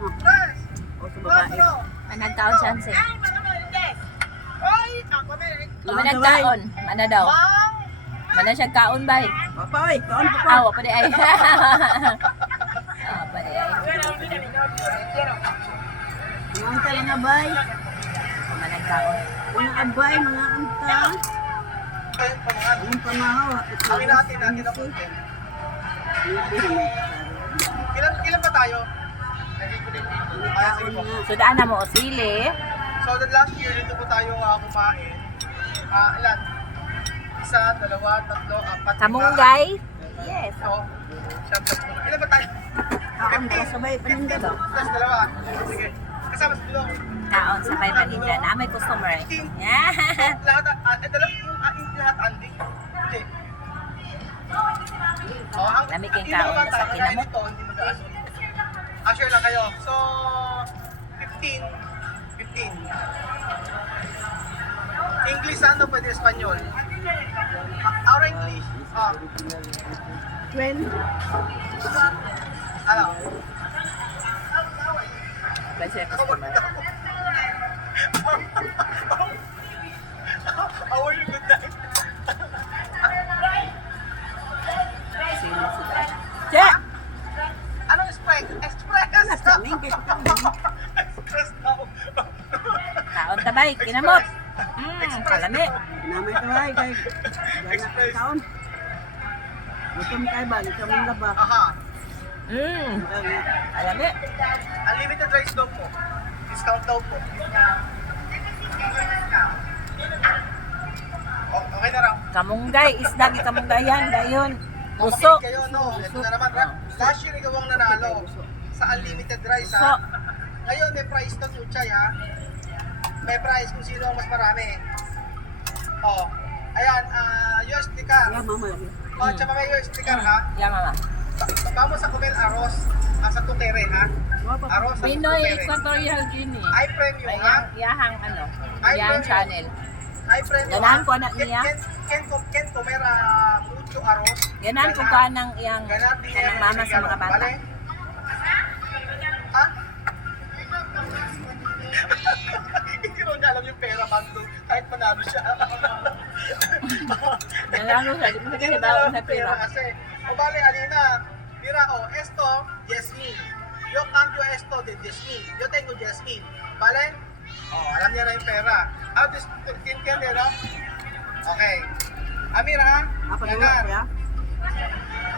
O sa babae. Nagkaon chance. Kung nagkaon, mana daw? Mana siya kaon bay? Papa, oy, kaon pa pa. Awa pa di ay. Awa pa di ay. Mga anta lang abay. Mana nagkaon. Mga abay, mga anta. Ang pamahaw. Amin natin na content. Ilan ba tayo? So daan na mo sili. So the last year dito po tayo kumain. Ilan? Isa, dalawa, tatlo, apat, Kamunggay. Yes. So, ilan ba tayo? Kaon pa sabay paninda ba? Plus dalawa. Sige. Kasama sa dulo. Kaon sa pay paninda na may customer. Yeah. Lahat, lahat Andy. Okay. Ang Lami kang kaon sa kinamot. Hindi mag-aano. Share lang kayo. So, 15. English ano pwede Espanyol? Our English. 20. Ano? By sa customer. How are you good night? Sili sila. Check. Anong express? Express! Kaming kay Express daw. Kaon tabay, kinamot. Kalami. namay kaway kay. Express. Kaon. Gutom kay ba, ikaw mong laba. Aha. Kalami. Unlimited rice daw po. Discount daw po. Okay na raw. Kamunggay, isda gi kamunggayan dayon. Puso. Makinig kayo, no? Ito na naman. Last year, ikaw ang nanalo sa unlimited rice, Puso. ha? Ngayon, may prize to, Tuchay, ha? May prize kung sino ang mas marami. Oh. Ayan, USD car. Ya mama. Oh, tsaka may USD car, ha? Yan mama. Vamos sa Kumel Aros. Sa Tukere, ha? Aros sa Pinoy Tukere. Equatorial Guinea. Ay, premium, ha? Yahang ano, Ay, yang premium. channel. Ay, premium, Ganahan ha? ko anak niya. Ken comer mucho arroz. Ganan ko ka ng iyang kanang mama sa mga bata. Vale? Ha? Hindi mo niya alam yung pera, Mando. Kahit manalo siya. Nalalo siya, di mo Hindi kasi mo bawa alam sa yung pera pera. kasi. O bale, Alina, mira, esto, 10,000. Yo cambio esto de 10,000. Yo tengo 10,000. Vale? Alam niya na yung pera. Entiende, no? Okay. Mira, Apa dulu ganar. ya?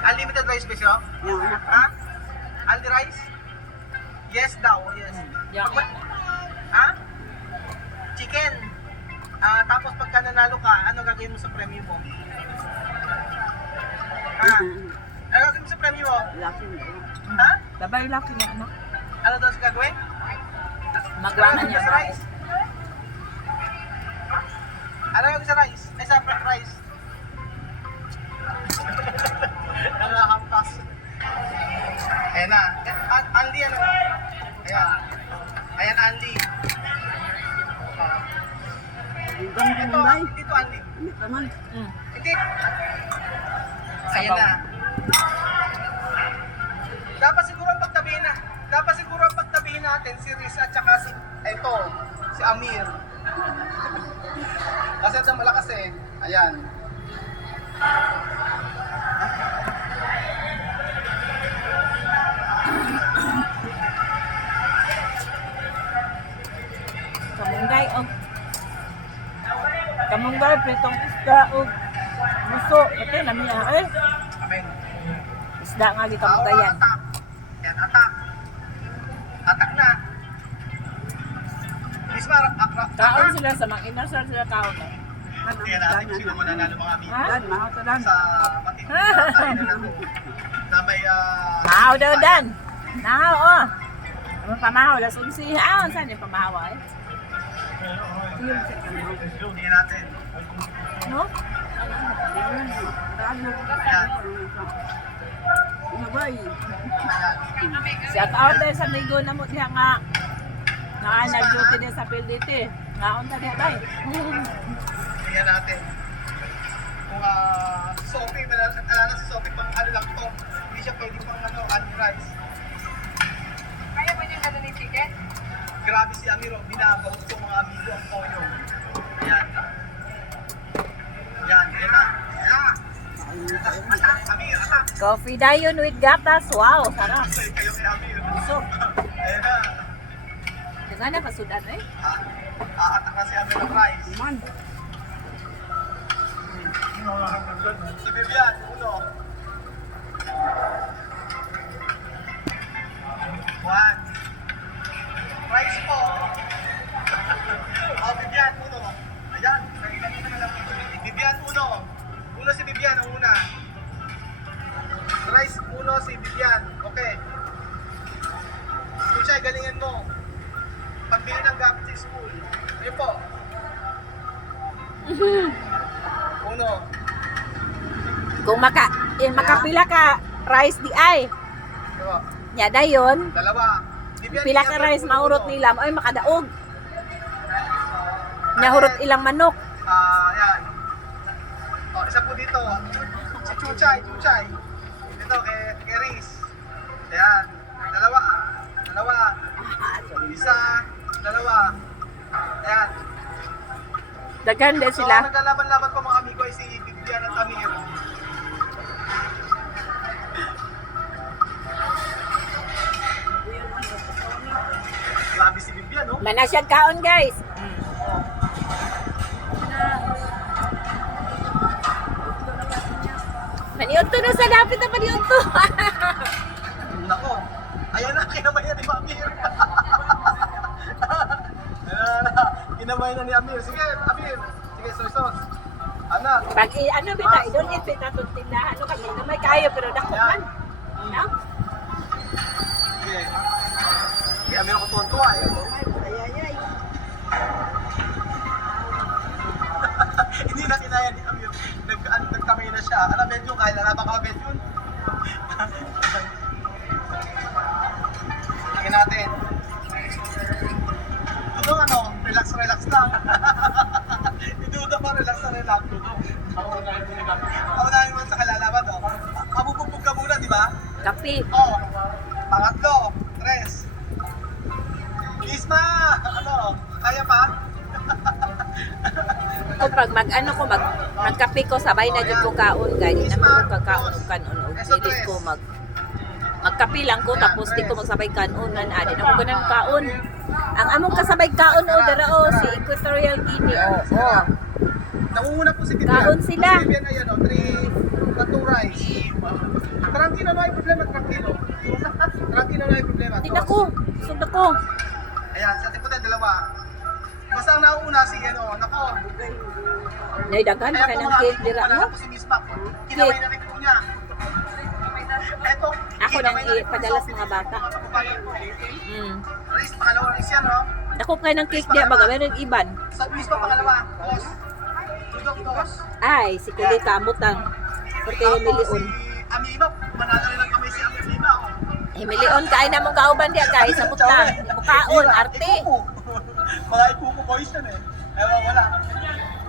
Unlimited rice ba siya? Yang anak. Ha? Aldi rice? Yes daw, yes. Yang Ha? Chicken. Tapos pagka nanalo ka, ano gagawin mo sa premium mo? Ha? Ano gagawin mo sa premium mo? Laki. Ha? babay laki niya anak. Ano daw sa gagawin? Magwangan niya sa ba? rice? Ano gagawin sa rice? Ay, sa rice. Nakakampas. Ayan na. Andy, ano? Ayan. Ayan, Andy. Hanggang Ito, Mumbai. dito, Andy. Ano naman? Hindi. Ayan na. Dapat siguro ang pagtabihin natin si Riz at saka si Amir. Kasi ito malakas eh. Ayan. Kamunggay og kamunggay pritong isda og muso. Ito nami eh. Amen. Isda nga gi kamunggayan. Attack. Ayan, attack. Attack na. Bismar, Kaon sila sa mga inasal sila kaon. Ano? Kaya natin kung sino mananalo mga amigos. Ha? Dan, mahal ka dan. Sa matinding tayo na lang na may Mahaw daw dan. Nahaw oh. Ano pamahaw las 11. Ah, saan yung pamahaw ay? Hindi natin. No? Mabay. Shout out dahil sa ligo na mo diha nga nag-duty din sa PLDT. Ngaon ta diha bay. Tingnan natin. Kung Sophie, alala si Sophie pang ano lang to. Hindi siya pwede pang ano, rice. Kaya ba yung ano Grabe si Amir, oh. Binabawag ko mga amigo ang toyo. Ayan. Ayan, ayan na. Ayan. Amir, atak. Coffee dayon with gatas. Wow, sarap. Kayo kay Amir. So, Ayan na. nga na pasudan eh. Aatak na si Amir ng rice. Man. Si Vivian, uno. One. Rice po. Vivian, uno. Ayan. Vivian, uno. Uno si Vivian, ang una. Rice, uno si Vivian. Okay. Kuchay, galingan mo. Pagbili ng gamit sa school. Ayun po. Uno. Kung makapila ka rice di ay. Dalawa. Nya dayon, Dalawa. Vivian, pila ka Vivian, rice uno, maurot uno. nila, ay makadaog. Nya hurot ilang manok. Ayan. O, isa po dito. Si Chuchay. Dito kay Riz. Ayan. Dalawa. Isa. Dalawa. Ayan. Daghan din So, sila. ang naglalaban-laban po mga amigo ay si Vivian at Amir. Grabe si Vivian, no? Manasyag kaon guys. Maniunto na sa lapit na maniunto. Nako. Ayan na, kinamay na ni Amir. Ayan na, kinamay na ni Amir. Sige, Amir. Sige, soy-sos. Anak. Pag ano bita, idon it bita tong tindahan no kami na may kayo pero dako man. No? Sige. Sige, Amir ako tuwan-tuwa eh. Ayayay. Hindi na kinaya ni Amir. Nagkamay na siya. Ano, medyo kaya na baka medyo. Sige natin. Dudong ano, relax lang. Dudong pa, relax. Ako na naman sa kalalaban, no? Mabubugbog ka muna, di ba? Kapi. Oh, pangatlo, tres. Isma, ano, kaya pa? Kung pag magkapi ko sabay na jud ko kaon guys. Di naman ko kakaon og kanon og dili ko magkapi lang ko tapos di ko magsabay kanonan adi na ko ganan kaon. Ang among kasabay kaon o dara o si Equatorial Guinea o. Nangunguna po si Vivian. Kaon sila. Si Vivian, ayan o, 3 rice. Tranquilo na yung problema, tranquilo. Tranquilo na yung problema. Di na ko, sud ko. Ayan, sa ating po tayo, dalawa. Basta ang nauna si, ano, nako. Nay daghan pa kay nang cake dira wala mo. na po si Miss Mac. Kinamay na rin po niya. Eto, Ako nang kinamay na rin po ipadalas sa mga bata. kababayan po. Rice, pangalawa rice yan, no? Dako kay nang cake diya baga meron iban. Sa Miss Mac, pangalawa. Dos. Dudok, dos. Ay, si Kuya kamot ang Porque milion. Amima, manalo rin ang kamay si Amima. Milion kay na mong kauban diya guys sa butang. Mukaon, arte. Mga ikuko boys yan eh. Ewan, wala.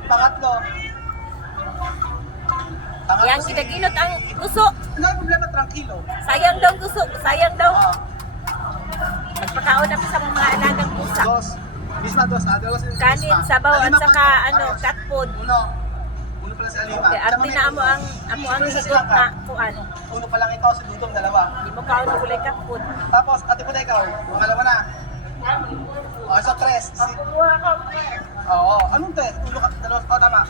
Pangatlo. Yang kinaginot ang gusto. Ano ang problema? Tranquilo. Sayang daw gusto, sayang daw. Ah, Magpakaon na sa mga alagang pusa. dos. Misma dos. Dalawa si Kanin, Misma. sabaw at Alima saka pa. ano, Ayos. cat food. Uno. Uno pala si Alima. Kaya arte na amo ang higot na kuan. Uno pa lang ito, si Dudong dalawa. Di mo kaon mo kulay cat food. Tapos, ate po na ikaw. Pangalawa na. O, so tres. Oo. Anong tres? Uno ka, dalawa. O, tama.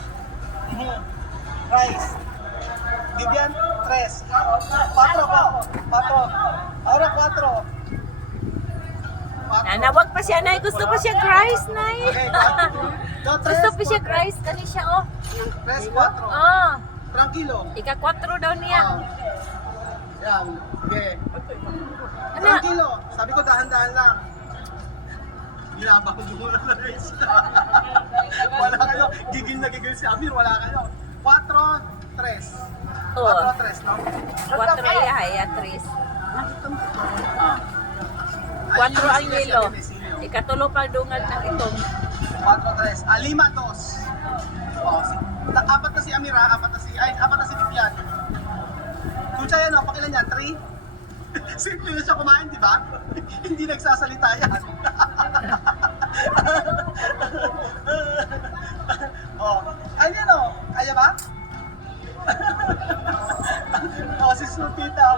Rice. Vivian, tres. Patro. Ahora, cuatro. Nawag pa siya, nay. Gusto pa siya Christ, nay. Okay, cuatro. No, tres, Gusto pa siya cuatro. Christ. Kani siya, oh. Tres, cuatro. Oh. Tranquilo. Ika-4 daw niya. Yan. Okay. Ano? Tranquilo. Sabi ko dahan-dahan lang. Ginabang muna na guys. Wala kayo. Gigil na gigil si Amir. Wala kayo. 4, 3. Oh. 4, 3, no? 4 ay Tris. 4 ang yelo. Ikatulo pa dungag ng itong. 4, 3. 5, 2. Oh, apat na si Amira, apat na si Vivian. Kucha yan, oh, pakilan yan, 3. Simple na siya kumain, di ba? Hindi nagsasalita yan. Oh, ayan o. Kaya ba? Oh, si Supita.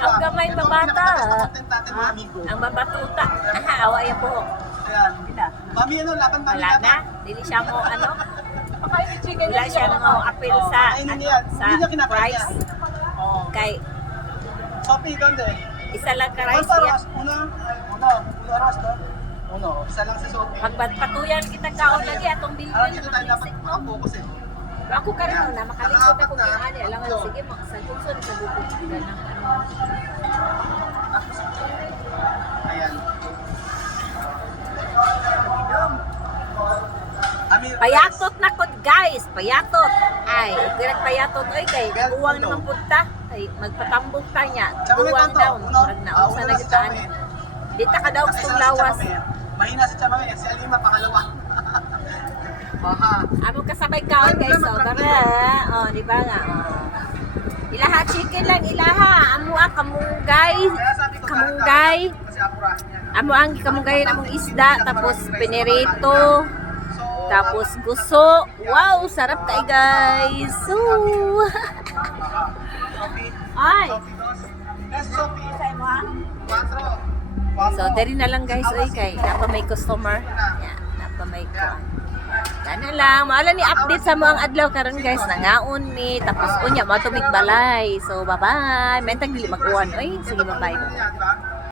Ang gamay pa bata. Content natin mga amigo. Ang babatuta. Aha, awa yung buhok. Ayan. Mami, ano, laban ba? Wala na. Dili siya mo ano. Wala siya mo appeal sa Ayun ano, yan. sa Hindi niya kinakain price. yan. Oh. Kay Sophie, donde? isa lang ka rice ¿Cuánto yan. arroz? Uno arroz, no? Uno. Isa lang si Sophie. Pagpatuyan kita kaon lagi atong bilbil Alam dito tayo na dapat magsik mo. makapokus eh. Ako ka rin na makalingkod ako Nakaapat na. kung ani. Alam nga, sige mo, sa gugson, sa gugson. Ganang ano. Ayan. Payatot na kod guys, payatot. Ay, direct payatot oy kay uwang naman punta. Ay magpatambok ta niya. Uwang daw, murag na usa na gitaan. Dita ka daw sa lawas. Mahina si Chamame, si Alima pangalawa. Aha. Amo kasabay kaon guys, so tara. Oh, di ba nga? Oh. Ilaha chicken lang, ilaha. Amo ang kamunggay. Kaya sabi ko Kamunggay. kasi apurahin yan. Amo ang kamunggay namong isda, tapos pinirito. So, Tapos guso. Wow, sarap kay guys. Ooh. Sophie. Ay. Sophie dos. Yes, Sophie. Say mo ha? Cuatro. So, dali na lang guys, oy kay napa may customer. Yeah, napa may kuan. Kana lang, maala ni update sa mga adlaw karon guys, nangaon mi, tapos unya mo tumig balay. So, bye-bye. Mentang dili mag-uwan, oy. Sige, bye-bye. Yan, diba?